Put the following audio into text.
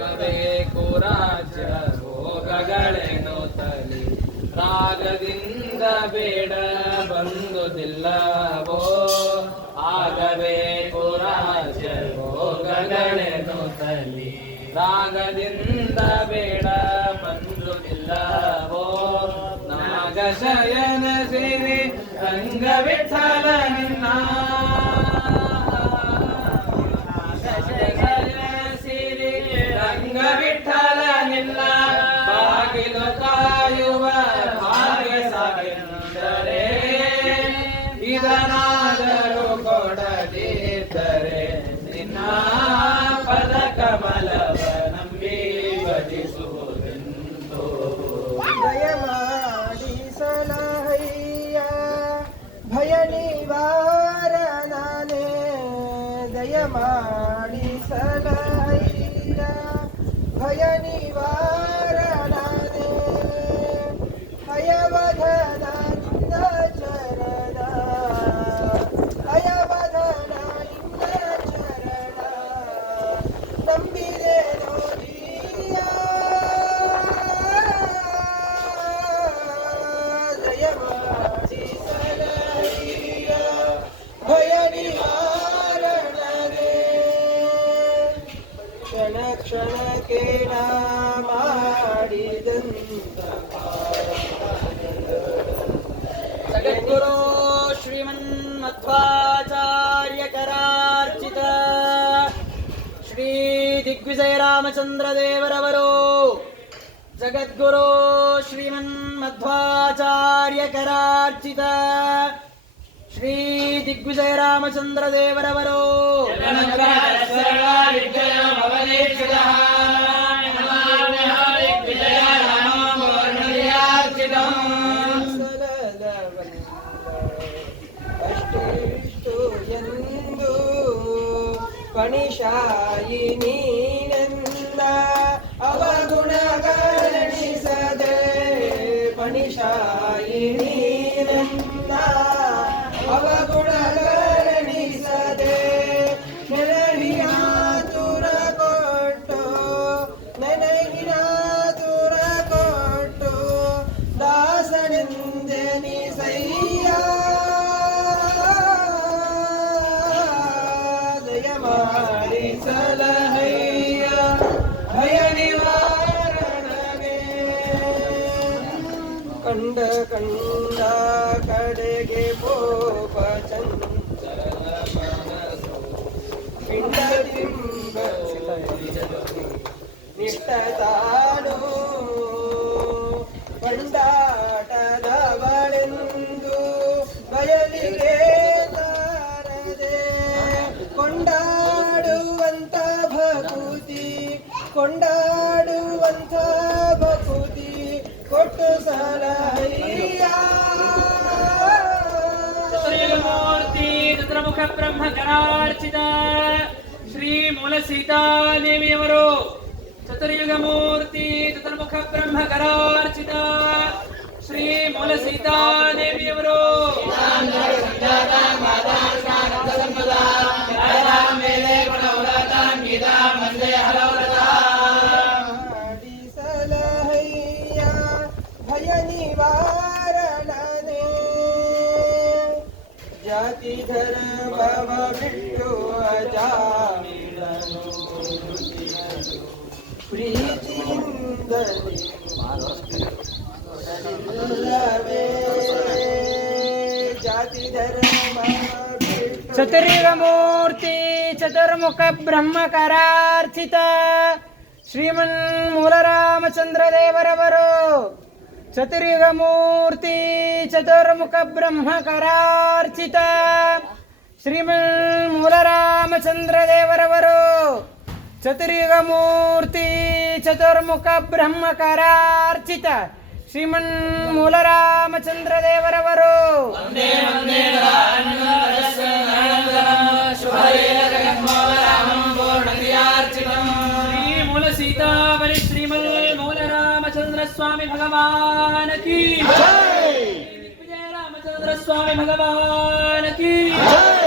ಆಗಬೇಕು ರಾಜ್ಯ ಭೋಗಗಳೇನು ತಲಿ ರಾಗದಿಂದ ಬೇಡ ಬಂದುದಿಲ್ಲವೋ ಆಗಬೇಕು ರಾಜ್ಯ ಭೋಗಗಳೇನು ತಲಿ ರಾಗದಿಂದ ಬೇಡ ಬಂದುದಿಲ್ಲವೋ ನಾಗಶಯನ ಸಿರಿ ರಂಗ ವಿಠಲ ನಿನ್ನ ಸಿರಿ ರಂಗ ವಿಠಲ ನಿನ್ನ ಬಾಗಿಲು ಕಾಯುವ ಭಾಗ್ಯ ಸಾಗೆಂದರೆ ಇದನಾದರೂ ಕೊಡದಿದ್ದರೆ ನಿನ್ನ ಪದ ಕಮಲವ ನಂಬಿ ಭಜಿಸುವುದೆಂದು ದಯಮಾಡಿ ಸಲಹಯ್ಯ ಭಯ ನಿವಾರಣನೆ ದಯಮಾಡಿ ಸಲಹಯ್ಯ ಭಯ ನಿವಾರಣನೆ ಹಯವಧನ ನಿನ್ನ ಚರಣ ಹಯವಧನ ನಿನ್ನ ಚರಣ ನಂಬಿದೆ ನೋಡಿಯ ದಯಮಾಡಿ ಸಲಹಯ್ಯ ಭಯ ನಿವಾರಣನೆ ಕ್ಷಣ ಕ್ಷಣಕ್ಕೆ ನಾ ಮಾಡಿದಂತ ಜಗದ್ಗುರು ಶ್ರೀಮನ್ಮಧ್ವಾಚಾರ್ಯಕರಾರ್ಚಿತ ಶ್ರೀ ದಿಗ್ವಿಜಯ ರಾಮಚಂದ್ರ ದೇವರವರು ಜಗದ್ಗುರು ಶ್ರೀಮನ್ಮಧ್ವಾಚಾರ್ಯಕರಾರ್ಚಿತ ಶ್ರೀ ದಿಗ್ವಿಜಯ ರಾಮಚಂದ್ರ ದೇವರವರು ಅಷ್ಟಿಷ್ಟು ಎಂದು ಪಣಿಶಾಯಿನೀನೆಂದ ಅವಗುಣಗಣಿಸದೆ ಪಣಿಶಾಯಿನೀನೆಂದ ಅವಗುಣಗಣಿಸದೆ ನೆನಹಿನಾತುರ ಕೊಟ್ಟು ನೆನಹಿನಾತುರ ಕೊಟ್ಟು ದಾಸನೆಂದೆ ನಿಸಯ್ಯ ದಯಮಾಡಿ ಸಲಹಯ್ಯ ಭಯ ನಿವಾರಣನೆ ಕಂಡ ಕಂಡ ಕಡೆಗೆ ಪೋಪ ಚಂಚಲ ಮನಸ್ಸು ಪಿಂಡದಿಂಬ ನಿಷ್ಠ ತಾನು ಕೊಂಡಾಟದವಳೆಂದು ಬಯಲಿಗೆ ತಾರದೆ ಕೊಂಡಾಡುವಂತ ಭಕುತಿ ಕೊಂಡಾಡುವಂತ ಭಕುತಿ ಕೊಟ್ಟು ಸಲಹಯ್ಯ ಮೂರ್ತಿ ಚತುರ್ಮುಖ ಬ್ರಹ್ಮಕರಾರ್ಚಿತ ಶ್ರೀ ಮೂಲ ಸೀತಾದೇವಿಯವರು ಚತುರ್ಯುಗ ಮೂರ್ತಿ ಚತುರ್ಮುಖ ಬ್ರಹ್ಮಕರಾರ್ಚಿತ ಶ್ರೀ ಮೂಲ ಸೀತಾದೇವಿಯವರು ಮಾಡಿ ಸಲಹಯ್ಯ ಭಯ ನಿವಾರಣನೆ ಜಾತಿ ಧರ್ಮವ ಬಿಟ್ಟು ಅಜಾಮಿಳನು ಪ್ರೀತಿಯಿಂದಲೇ ಕೊಡಲಿಲ್ಲವೇ ಜಾತಿ ಧರ್ಮ ಬಿಟ್ಟು ಚತುರ್ಯುಗ ಮೂರ್ತಿ ಚತುರ್ಮುಖ ಬ್ರಹ್ಮಕರಾರ್ಚಿತ ಶ್ರೀಮನ್ ಮೂಲರಾಮಚಂದ್ರ ದೇವರವರು ಚತುರ್ಯುಗ ಮೂರ್ತಿ ಚತುರ್ಮುಖ ಬ್ರಹ್ಮಕರಾರ್ಚಿತ ಶ್ರೀಮನ್ ಮೂಲರಾಮಚಂದ್ರ ದೇವರವರು ಚತುರ್ಯುಗ ಮೂರ್ತಿ ಚತುರ್ಮುಖ ಬ್ರಹ್ಮಕರಾರ್ಚಿತ ಶ್ರೀಮನ್ ಮೂಲರಾಮಚಂದ್ರ ದೇವರವರು ಶ್ರೀ ಮೂಲ ಸೀತಾವಳಿ ಶ್ರೀಮನ್ ಮೂಲರಾಮಚಂದ್ರ स्वामी भगवान की जय, विजय रामचंद्र स्वामी भगवान की जय।